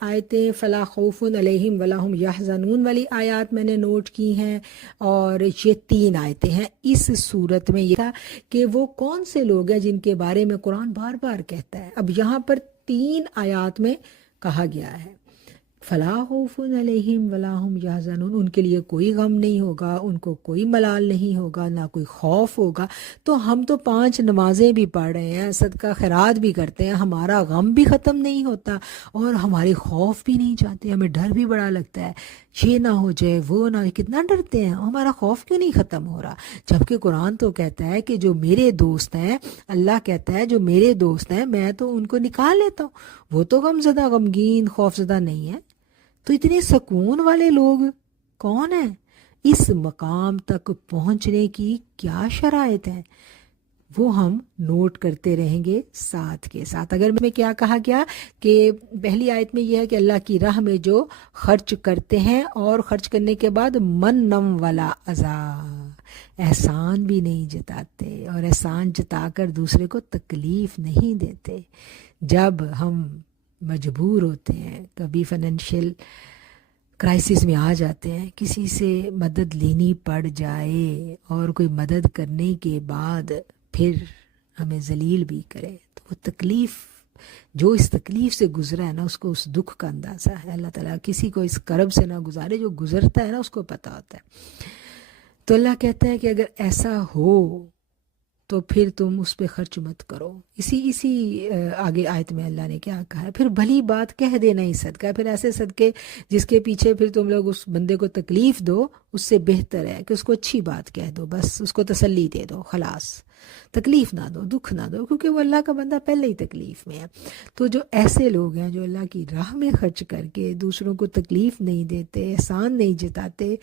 آیتیں فلا خوف علیہم ولا ہم یحزنون والی آیات میں نے نوٹ کی ہیں، اور یہ 3 آیتیں ہیں اس صورت میں۔ یہ تھا کہ وہ کون سے لوگ ہیں جن کے بارے میں قرآن بار بار کہتا ہے، اب یہاں پر 3 آیات میں کہا گیا ہے فلا خوف علیہم ولا ہم یحزنون، ان کے لیے کوئی غم نہیں ہوگا، ان کو کوئی ملال نہیں ہوگا، نہ کوئی خوف ہوگا۔ تو ہم تو 5 نمازیں بھی پڑھ رہے ہیں، صدقہ خیرات بھی کرتے ہیں، ہمارا غم بھی ختم نہیں ہوتا اور ہمارے خوف بھی نہیں جاتے، ہمیں ڈر بھی بڑا لگتا ہے یہ نہ ہو جائے وہ نہ، کتنا ڈرتے ہیں، ہمارا خوف کیوں نہیں ختم ہو رہا؟ جبکہ قرآن تو کہتا ہے کہ جو میرے دوست ہیں، اللہ کہتا ہے جو میرے دوست ہیں میں تو ان کو نکال لیتا ہوں، وہ تو غم زدہ غمگین خوف زدہ نہیں ہے۔ تو اتنے سکون والے لوگ کون ہیں؟ اس مقام تک پہنچنے کی کیا شرائط ہے وہ ہم نوٹ کرتے رہیں گے ساتھ کے ساتھ۔ اگر میں کیا کہا گیا کہ پہلی آیت میں یہ ہے کہ اللہ کی راہ میں جو خرچ کرتے ہیں اور خرچ کرنے کے بعد من نم والا عذاب، احسان بھی نہیں جتاتے اور احسان جتا کر دوسرے کو تکلیف نہیں دیتے۔ جب ہم مجبور ہوتے ہیں، کبھی فائنینشیل کرائسس میں آ جاتے ہیں، کسی سے مدد لینی پڑ جائے اور کوئی مدد کرنے کے بعد پھر ہمیں ذلیل بھی کرے، تو وہ تکلیف، جو اس تکلیف سے گزرا ہے نا اس کو اس دکھ کا اندازہ ہے۔ اللہ تعالیٰ کسی کو اس کرب سے نہ گزارے، جو گزرتا ہے نا اس کو پتہ ہوتا ہے۔ تو اللہ کہتا ہے کہ اگر ایسا ہو تو پھر تم اس پہ خرچ مت کرو۔ اسی آگے آیت میں اللہ نے کیا کہا ہے، پھر بھلی بات کہہ دینا ہی صدقہ ہے۔ پھر ایسے صدقے جس کے پیچھے پھر تم لوگ اس بندے کو تکلیف دو، اس سے بہتر ہے کہ اس کو اچھی بات کہہ دو، بس اس کو تسلی دے دو، خلاص، تکلیف نہ دو، دکھ نہ دو، کیونکہ وہ اللہ کا بندہ پہلے ہی تکلیف میں ہے۔ تو جو ایسے لوگ ہیں جو اللہ کی راہ میں خرچ کر کے دوسروں کو تکلیف نہیں دیتے، احسان نہیں جتاتے،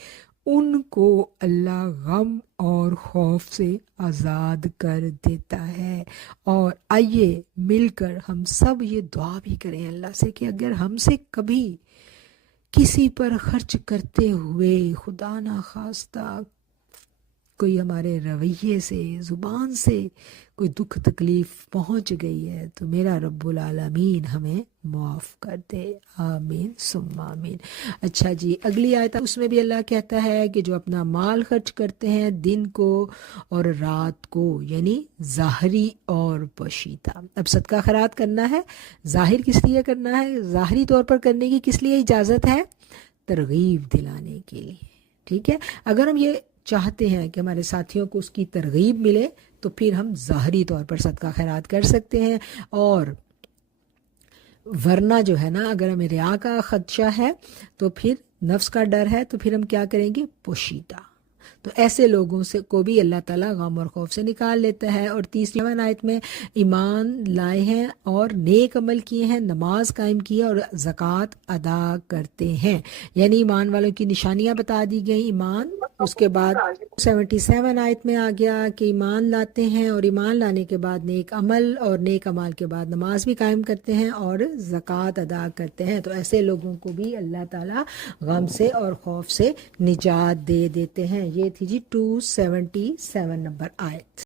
ان کو اللہ غم اور خوف سے آزاد کر دیتا ہے۔ اور آئیے مل کر ہم سب یہ دعا بھی کریں اللہ سے کہ اگر ہم سے کبھی کسی پر خرچ کرتے ہوئے خدا نخواستہ کوئی ہمارے رویے سے، زبان سے کوئی دکھ تکلیف پہنچ گئی ہے تو میرا رب العالمین ہمیں معاف کر دے، آمین ثم آمین۔ اچھا جی، اگلی آیت اس میں بھی اللہ کہتا ہے کہ جو اپنا مال خرچ کرتے ہیں دن کو اور رات کو، یعنی ظاہری اور پوشیدہ۔ اب صدقہ خیرات کرنا ہے، ظاہر کس لیے کرنا ہے؟ ظاہری طور پر کرنے کی کس لیے اجازت ہے؟ ترغیب دلانے کے لیے، ٹھیک ہے۔ اگر ہم یہ چاہتے ہیں کہ ہمارے ساتھیوں کو اس کی ترغیب ملے تو پھر ہم ظاہری طور پر صدقہ خیرات کر سکتے ہیں، اور ورنہ جو ہے نا اگر ہمیں ریا کا خدشہ ہے تو پھر نفس کا ڈر ہے تو پھر ہم کیا کریں گے؟ پوشیدہ۔ تو ایسے لوگوں سے کو بھی اللہ تعالیٰ غم اور خوف سے نکال لیتا ہے۔ اور تیسری آیت میں ایمان لائے ہیں اور نیک عمل کیے ہیں، نماز قائم کی ہے اور زکوٰۃ ادا کرتے ہیں، یعنی ایمان والوں کی نشانیاں بتا دی گئی۔ ایمان، اس کے بعد 77 آیت میں آ گیا کہ ایمان لاتے ہیں اور ایمان لانے کے بعد نیک عمل، اور نیک عمل کے بعد نماز بھی قائم کرتے ہیں اور زکوٰۃ ادا کرتے ہیں۔ تو ایسے لوگوں کو بھی اللہ تعالیٰ غم سے اور خوف سے نجات دے دیتے ہیں۔ یہ تھی جی 277 نمبر آیت۔